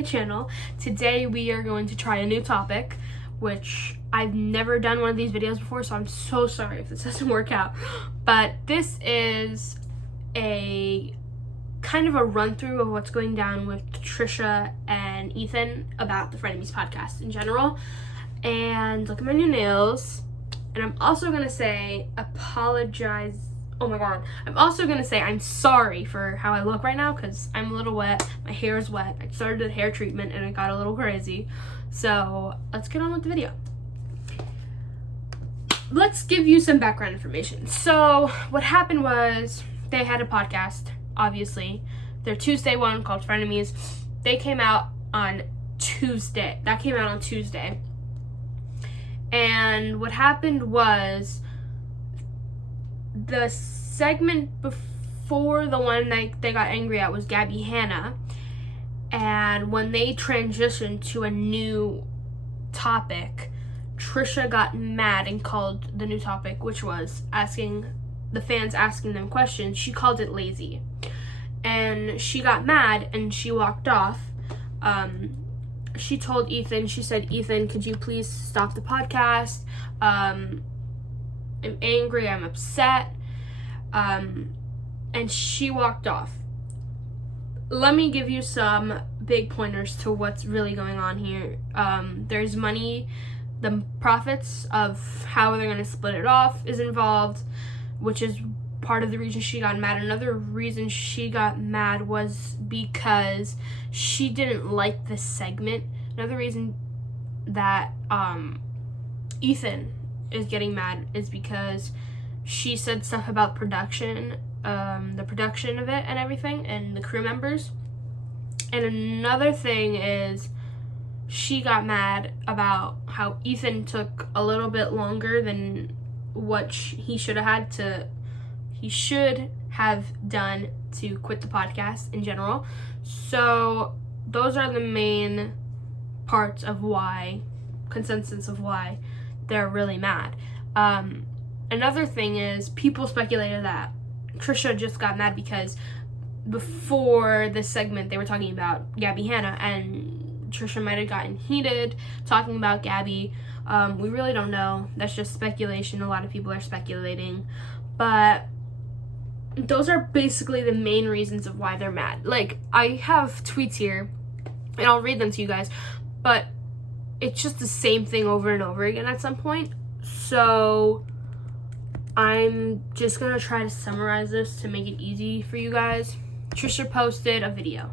my channel. Today we are going to try a new topic, which I've never done one of these videos before, so I'm so sorry if this doesn't work out. But this is a kind of a run through of what's going down with Trisha and Ethan about the Frenemies podcast in general. And look at my new nails. And I'm also gonna say apologize. Oh my god. I'm also gonna say I'm sorry for how I look right now because I'm a little wet. My hair is wet. I started a hair treatment and it got a little crazy. So let's get on with the video. Let's give you some background information. So what happened was they had a podcast, obviously. Their Tuesday one called Frenemies. They came out on Tuesday. That came out on Tuesday. And what happened was the segment before the one they got angry at was Gabby Hanna. And when they transitioned to a new topic, Trisha got mad and called the new topic, which was asking the fans asking them questions. She called it lazy. And she got mad and she walked off. She told Ethan, she said, "Ethan, could you please stop the podcast? I'm angry, I'm upset." And she walked off. Let me give you some big pointers to what's really going on here. There's money, the profits of how they're going to split it off is involved, which is part of the reason she got mad. Another reason she got mad was because she didn't like this segment. Another reason that Ethan is getting mad is because she said stuff about production, the production of it and everything, and the crew members. And another thing is she got mad about how Ethan took a little bit longer than what he should have done to quit the podcast in general. So those are the main parts of consensus of why they're really mad. Another thing is people speculated that Trisha just got mad because before this segment they were talking about Gabby Hanna and Trisha might have gotten heated talking about Gabby. We really don't know. That's just speculation. A lot of people are speculating. But those are basically the main reasons of why they're mad. Like, I have tweets here, and I'll read them to you guys, but it's just the same thing over and over again at some point. So I'm just going to try to summarize this to make it easy for you guys. Trisha posted a video,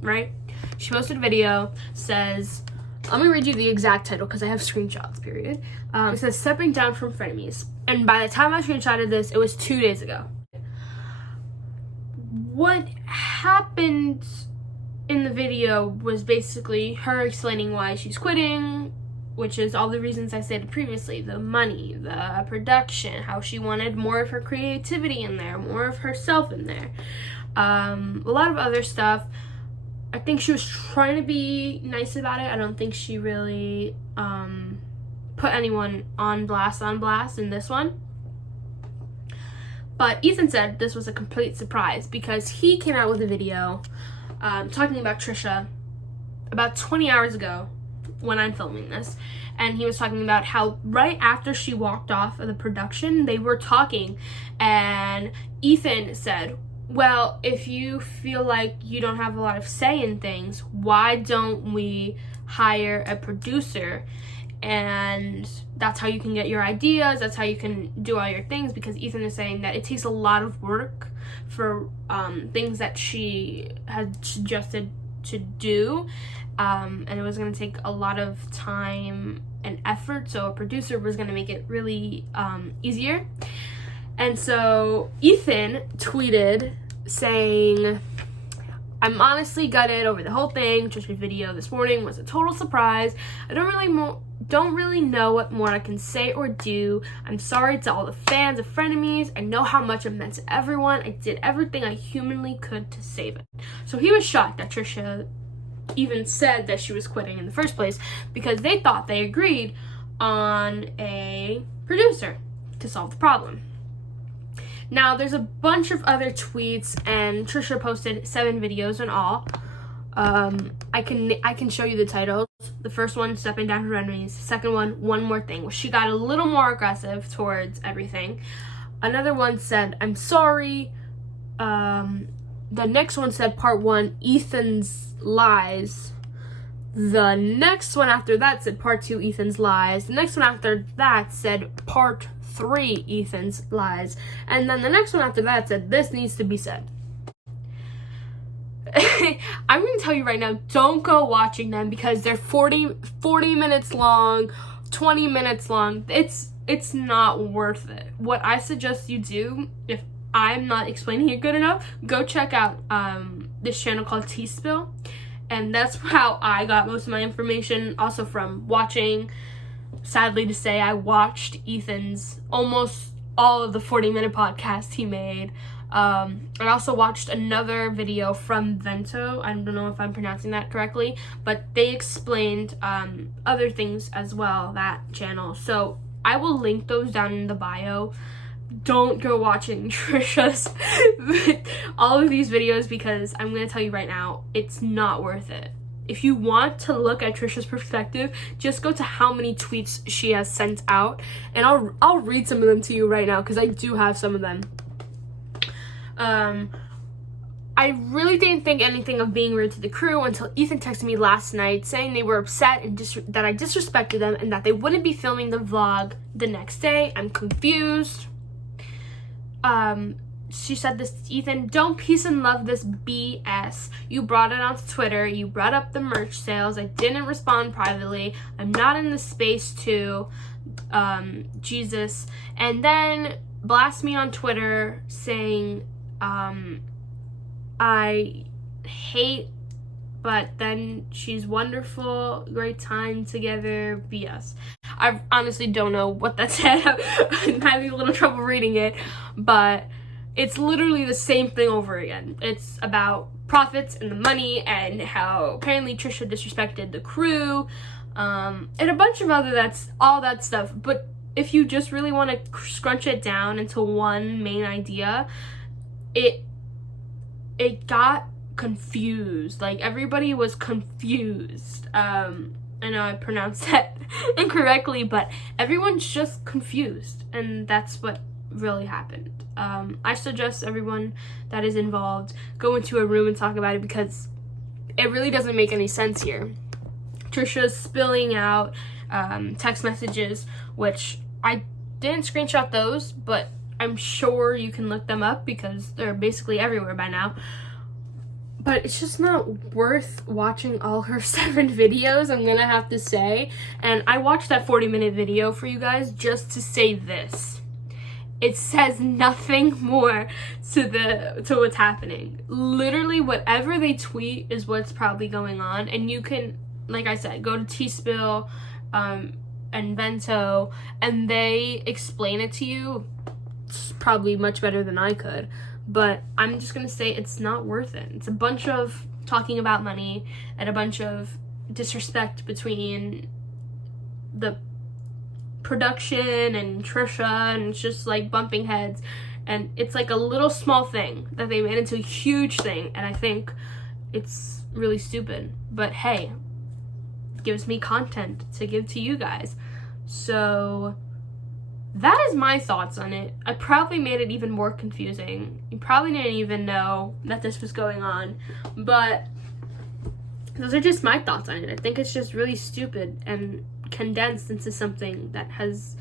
right? She posted a video, says, let me read you the exact title because I have screenshots, period. It says, "Stepping down from Frenemies." And by the time I screenshotted this, it was 2 days ago. What happened in the video was basically her explaining why she's quitting, which is all the reasons I stated previously. The money, the production, how she wanted more of her creativity in there, more of herself in there. A lot of other stuff. I think she was trying to be nice about it. I don't think she really put anyone on blast in this one. But Ethan said this was a complete surprise because he came out with a video talking about Trisha about 20 hours ago when I'm filming this. And he was talking about how right after she walked off of the production, they were talking. And Ethan said, "Well, if you feel like you don't have a lot of say in things, why don't we hire a producer? And that's how you can get your ideas, that's how you can do all your things," because Ethan is saying that it takes a lot of work for things that she had suggested to do, and it was going to take a lot of time and effort, so a producer was going to make it really easier. And so Ethan tweeted saying, "I'm honestly gutted over the whole thing. Trisha's video this morning was a total surprise. I don't really know what more I can say or do. I'm sorry to all the fans of Frenemies. I know how much it meant to everyone. I did everything I humanly could to save it." So he was shocked that Trisha even said that she was quitting in the first place because they thought they agreed on a producer to solve the problem. Now, there's a bunch of other tweets, and Trisha posted 7 videos in all. I can show you the titles. The first one, Stepping Down Frenemies. Second one More Thing. She got a little more aggressive towards everything. Another one said, I'm sorry. The next one said part 1, Ethan's lies. The next one after that said part 2, Ethan's lies. The next one after that said part 3, Ethan's lies. And then the next one after that said, this needs to be said. I'm going to tell you right now, don't go watching them because they're 40 minutes long, 20 minutes long. It's not worth it. What I suggest you do, if I'm not explaining it good enough, go check out this channel called T-Spill. And that's how I got most of my information, also from watching. Sadly to say, I watched Ethan's almost all of the 40-minute podcast he made. I also watched another video from Vento. I don't know if I'm pronouncing that correctly, but they explained other things as well, that channel. So I will link those down in the bio. Don't go watching Trisha's all of these videos because I'm going to tell you right now, it's not worth it. If you want to look at Trisha's perspective, just go to how many tweets she has sent out, and I'll read some of them to you right now because I do have some of them. I really didn't think anything of being rude to the crew until Ethan texted me last night saying they were upset and that I disrespected them and that they wouldn't be filming the vlog the next day. I'm confused. She said this, Ethan, don't peace and love this BS. You brought it onto Twitter. You brought up the merch sales. I didn't respond privately. I'm not in the space to, Jesus. And then blast me on Twitter saying, I hate, but then she's wonderful, great time together, BS. I honestly don't know what that said. I'm having a little trouble reading it, but it's literally the same thing over again. It's about profits and the money and how apparently Trisha disrespected the crew, and a bunch of all that stuff. But if you just really want to scrunch it down into one main idea, it got confused. Like, everybody was confused. I know I pronounced that incorrectly, but everyone's just confused, and that's what really happened. I suggest everyone that is involved go into a room and talk about it because it really doesn't make any sense here. Trisha's spilling out text messages, which I didn't screenshot those, but I'm sure you can look them up because they're basically everywhere by now. But it's just not worth watching all her 7 videos, I'm gonna have to say. And I watched that 40-minute video for you guys just to say this. It says nothing more to what's happening. Literally, whatever they tweet is what's probably going on. And you can, like I said, go to T-Spill and Vento, and they explain it to you probably much better than I could. But I'm just gonna say it's not worth it. It's a bunch of talking about money and a bunch of disrespect between the production and Trisha, and it's just like bumping heads, and it's like a little small thing that they made into a huge thing, and I think it's really stupid. But hey, it gives me content to give to you guys. So that is my thoughts on it. I probably made it even more confusing. You probably didn't even know that this was going on, but those are just my thoughts on it. I think it's just really stupid and condensed into something that has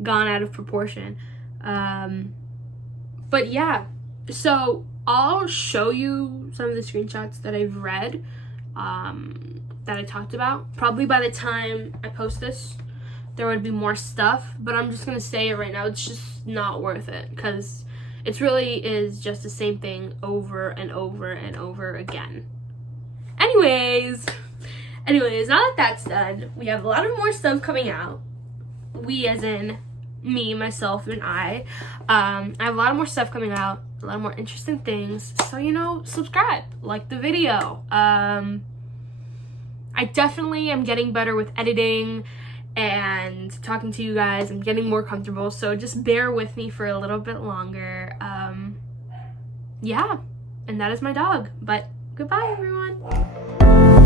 gone out of proportion. But yeah, so I'll show you some of the screenshots that I've read, that I talked about. Probably by the time I post this, there would be more stuff, but I'm just gonna say it right now, it's just not worth it, because it really is just the same thing over and over and over again. Anyways, now that that's done, we have a lot of more stuff coming out. We, as in me, myself, and I have a lot of more stuff coming out, a lot more interesting things, so, subscribe, like the video. I definitely am getting better with editing and talking to you guys. I'm getting more comfortable, so just bear with me for a little bit longer. Yeah, and that is my dog. But Goodbye, everyone.